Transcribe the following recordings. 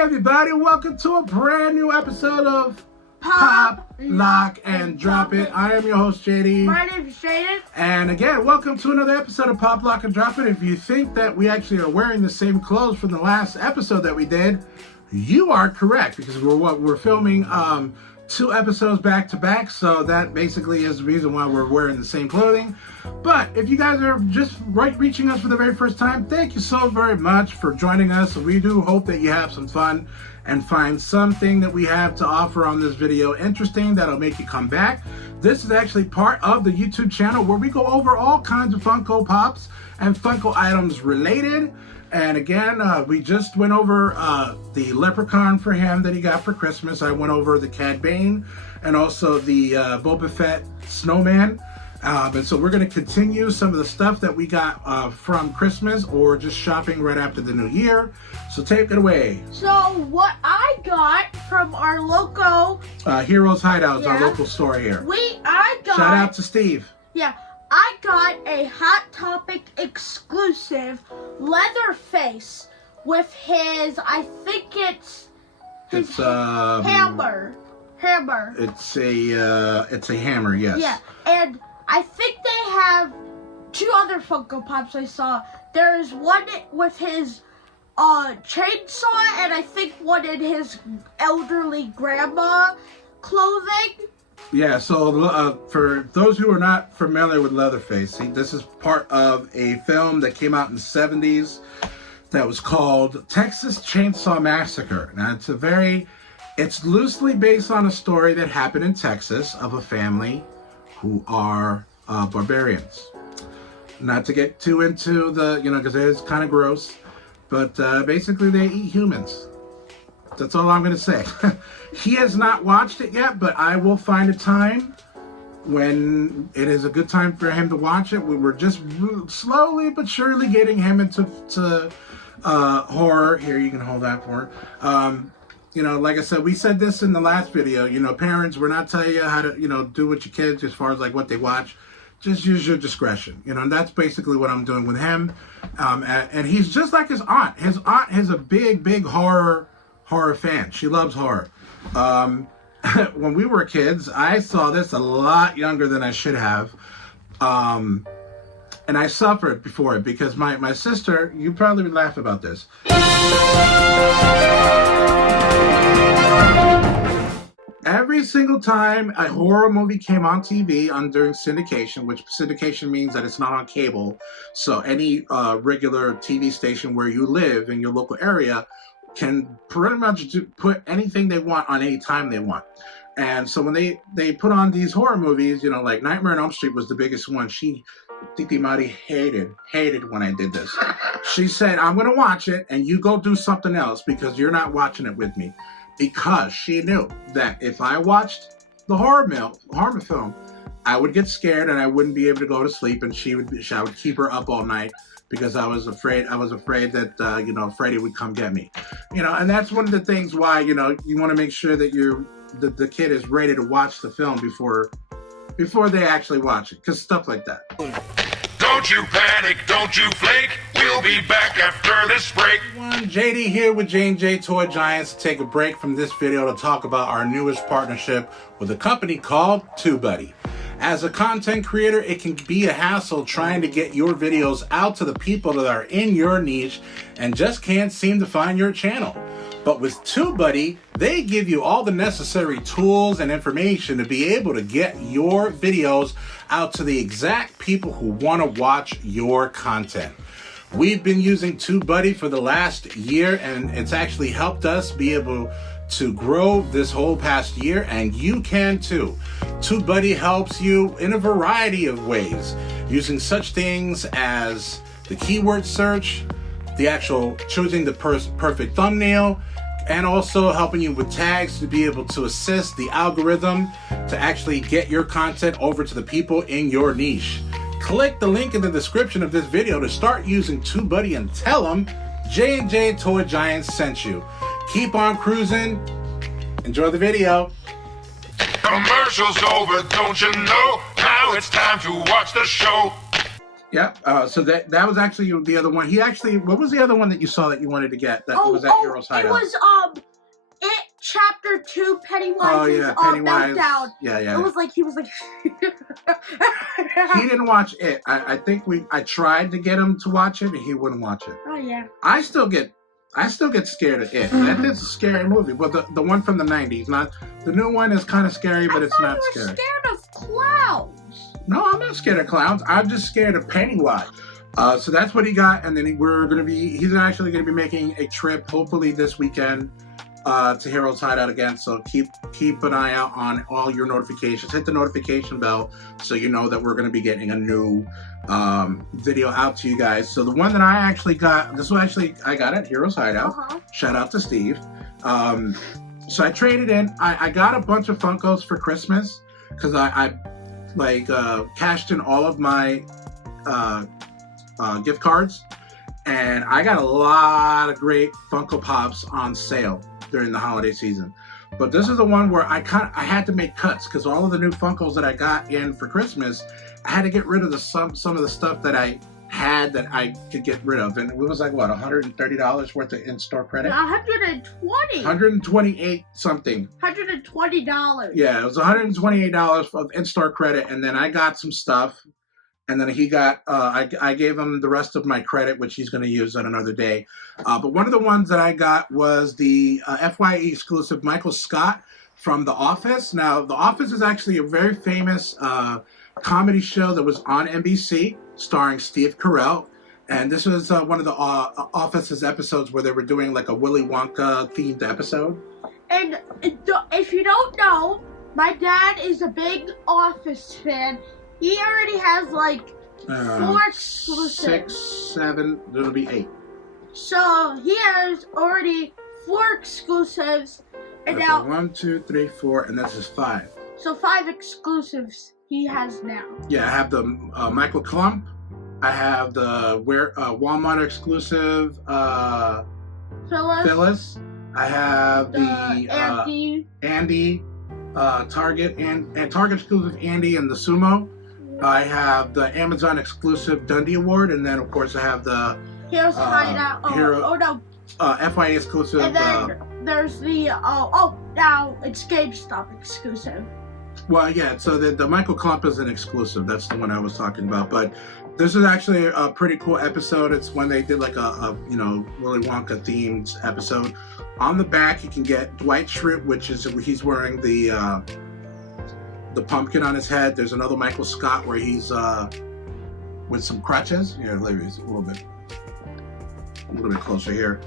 everybody, welcome to a brand new episode of Pop, Lock, and Drop It. I am your host, JD. My name is Jaden. And again, welcome to another episode of Pop, Lock, and Drop It. If you think that we actually are wearing the same clothes from the last episode that we did, you are correct, because we're filming two episodes back to back, so that basically is the reason why we're wearing the same clothing. But if you guys are just reaching us for the very first time, thank you so very much for joining us. We do hope that you have some fun and find something that we have to offer on this video interesting that'll make you come back. This is actually part of the YouTube channel where we go over all kinds of Funko Pops and Funko items related. And again, we just went over the Leprechaun for him that he got for Christmas. I went over the Cad Bane and also the Boba Fett Snowman. And so we're going to continue some of the stuff that we got from Christmas or just shopping right after the new year. So take it away. So what I got from our local Heroes Hideouts, our local store here. Shout out to Steve. Yeah. I got a Hot Topic exclusive Leatherface with his, I think it's his hammer. It's a hammer, yes. Yeah, and I think they have two other Funko Pops I saw. There's one with his chainsaw, and I think one in his elderly grandma clothing. Yeah, so for those who are not familiar with Leatherface, this is part of a film that came out in the 70s that was called Texas Chainsaw Massacre. Now, it's loosely based on a story that happened in Texas of a family who are barbarians. Not to get too into the, because it is kind of gross, but basically they eat humans. That's all I'm going to say. He has not watched it yet, but I will find a time when it is a good time for him to watch it. We were just slowly but surely getting him into horror. Here, you can hold that for her. Like I said, we said this in the last video. Parents, we're not telling you how to, do with your kids as far as like what they watch. Just use your discretion. And that's basically what I'm doing with him. And he's just like his aunt. His aunt is a big horror fan. She loves horror. When we were kids, I saw this a lot younger than I should have. And I suffered before it because my sister, you probably would laugh about this. Every single time a horror movie came on TV during syndication, which syndication means that it's not on cable, so any regular TV station where you live in your local area can pretty much put anything they want on any time they want. And so when they put on these horror movies, like Nightmare on Elm Street was the biggest one. Titi Mari hated when I did this. She said, I'm going to watch it and you go do something else because you're not watching it with me. Because she knew that if I watched the horror film, I would get scared and I wouldn't be able to go to sleep, and I would keep her up all night because I was afraid that Freddy would come get me. And that's one of the things why you want to make sure that the kid is ready to watch the film before they actually watch it, because stuff like that. Don't you panic, don't you flake. We'll be back after this break. JD here with J&J Toy Giants to take a break from this video to talk about our newest partnership with a company called TubeBuddy. As a content creator, it can be a hassle trying to get your videos out to the people that are in your niche and just can't seem to find your channel. But with TubeBuddy, they give you all the necessary tools and information to be able to get your videos out to the exact people who want to watch your content. We've been using TubeBuddy for the last year, and it's actually helped us be able to grow this whole past year, and you can too. TubeBuddy helps you in a variety of ways, using such things as the keyword search, the actual choosing the perfect thumbnail, and also helping you with tags to be able to assist the algorithm to actually get your content over to the people in your niche. Click the link in the description of this video to start using TubeBuddy and tell them J&J Toy Giants sent you. Keep on cruising. Enjoy the video. Commercials over, don't you know? Now it's time to watch the show. Yep. So that was actually the other one. What was the other one that you saw that you wanted to get? That was at Heroes Hideout. It was It Chapter 2, Pennywise's Pennywise. meltdown. Yeah. It was like he was like. He didn't watch it. I think I tried to get him to watch it, and he wouldn't watch it. Oh yeah. I still get scared of it. That is a scary movie. But the one from the 90s, not the new one, is kind of scary, but it's not you were scary. Scared of clowns. No, I'm not scared of clowns. I'm just scared of Pennywise. So that's what he got, and then he's actually gonna be making a trip, hopefully this weekend, to Heroes Hideout again. So keep an eye out on all your notifications. Hit the notification bell so you know that we're gonna be getting a new video out to you guys. So the one that I actually got, I got at Heroes Hideout. Shout out to Steve. So I traded in. I got a bunch of Funkos for Christmas because I cashed in all of my gift cards, and I got a lot of great Funko Pops on sale during the holiday season. But this is the one where I had to make cuts because all of the new Funkos that I got in for Christmas, I had to get rid of some of the stuff that I had that I could get rid of, and it was like what, $130 worth of in-store credit. 120. 128 something. $120. Yeah, it was $128 of in-store credit, and then I got some stuff. And then he got, I gave him the rest of my credit, which he's going to use on another day. But one of the ones that I got was the FYE exclusive Michael Scott from The Office. Now, The Office is actually a very famous comedy show that was on NBC, starring Steve Carell. And this was one of the Office's episodes where they were doing like a Willy Wonka themed episode. And if you don't know, my dad is a big Office fan. He already has like 4 exclusives. 6, 7, it'll be 8. So he has already 4 exclusives, and now 1, 2, 3, 4, and that's just 5. So 5 exclusives he has now. Yeah, I have the Michael Klump. I have the Walmart exclusive Phyllis. I have the Andy Target and Target exclusive Andy and the Sumo. I have the Amazon exclusive Dundee Award, and then of course I have the Heroes Hideout. FYA exclusive. And then there's the now it's GameStop exclusive. Well, yeah. So the Michael Klump is an exclusive. That's the one I was talking about. But this is actually a pretty cool episode. It's when they did like a Willy Wonka themed episode. On the back, you can get Dwight Schrute, which is he's wearing the pumpkin on his head. There's another Michael Scott where he's with some crutches. Here, maybe a little bit closer here.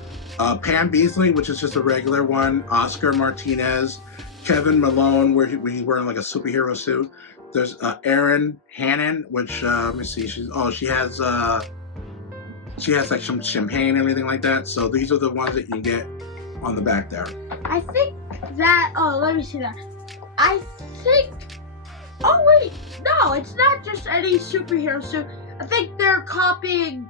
Pam Beasley, which is just a regular one. Oscar Martinez, Kevin Malone, where he's wearing like a superhero suit. There's Erin Hannon, which let me see. She has like some champagne and everything like that. So these are the ones that you can get on the back there. I think that. Oh, let me see that. I think. Oh wait, no, it's not just any superhero suit. I think they're copying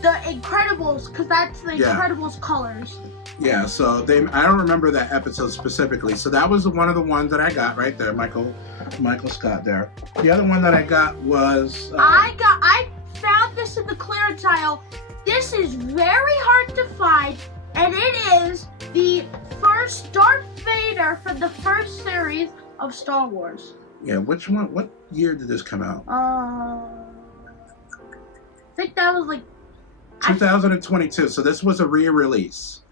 the Incredibles because that's the Incredibles colors. Yeah, so I don't remember that episode specifically. So that was one of the ones that I got right there, Michael Scott there. The other one that I got was I found this in the clearance aisle. This is very hard to find, and it is the first Darth Vader from the first series of Star Wars. Yeah, which one? What year did this come out? I think that was like 2022. So this was a re-release.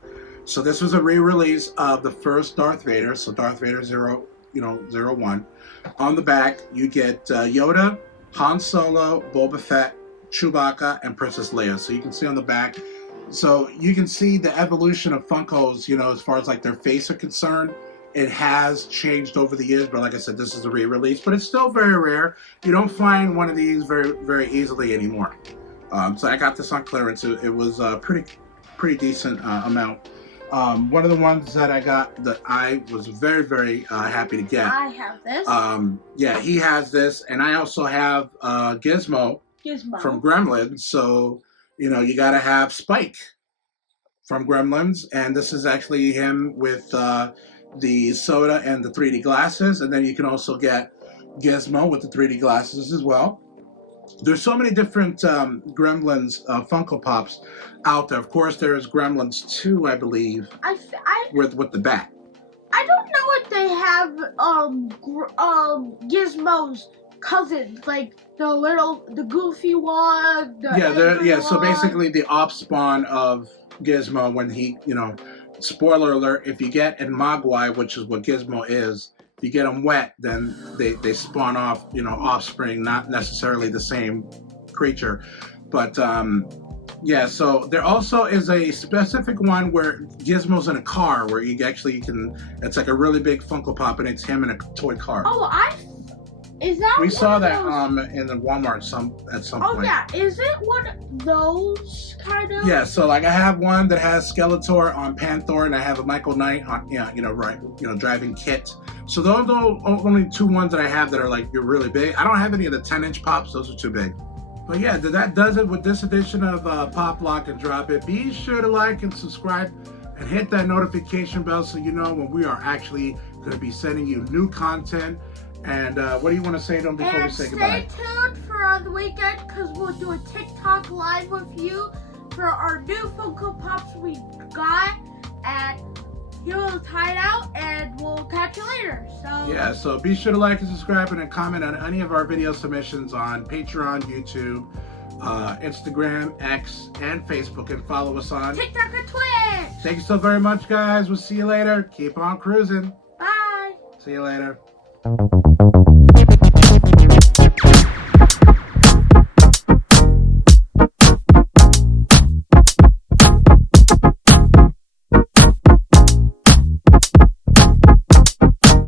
So this was a re-release of the first Darth Vader. So Darth Vader 01. On the back, you get Yoda, Han Solo, Boba Fett, Chewbacca, and Princess Leia. So you can see on the back. So you can see the evolution of Funkos, as far as like their face are concerned. It has changed over the years, but like I said, this is a re-release, but it's still very rare. You don't find one of these very, very easily anymore. So I got this on clearance. It was a pretty decent amount. One of the ones that I got that I was very, very happy to get. I have this. Yeah, he has this, and I also have Gizmo from Gremlins. So, you got to have Spike from Gremlins, and this is actually him with the soda and the 3D glasses, and then you can also get Gizmo with the 3D glasses as well. there's so many different Gremlins Funko Pops out there. Of course, there's Gremlins 2, I believe, with the bat. I don't know if they have Gizmo's cousins, like the goofy one. The angry So one. basically, the offspawn of Gizmo when he, spoiler alert, if you get in Mogwai, which is what Gizmo is, if you get them wet, then they spawn off, offspring, not necessarily the same creature. But so there also is a specific one where Gizmo's in a car where you can, it's like a really big Funko Pop and it's him in a toy car. Oh, is that We one saw of that those? in the Walmart at some Oh point. yeah, is it one of those kind of? Yeah, so like I have one that has Skeletor on Panther, and I have a Michael Knight on, driving Kit. So those are only 2 ones that I have that are like really big. I don't have any of the 10-inch pops; those are too big. But yeah, that does it with this edition of Pop Lock and Drop It. Be sure to like and subscribe, and hit that notification bell so you know when we are actually going to be sending you new content. And what do you want to say to them before we say goodbye? Stay tuned for the weekend because we'll do a TikTok live with you for our new Funko Pops we got. And he'll tie it out and we'll catch you later. So be sure to like and subscribe and then comment on any of our video submissions on Patreon, YouTube, Instagram, X, and Facebook, and follow us on TikTok and Twitch. Thank you so very much, guys. We'll see you later. Keep on cruising. Bye. See you later.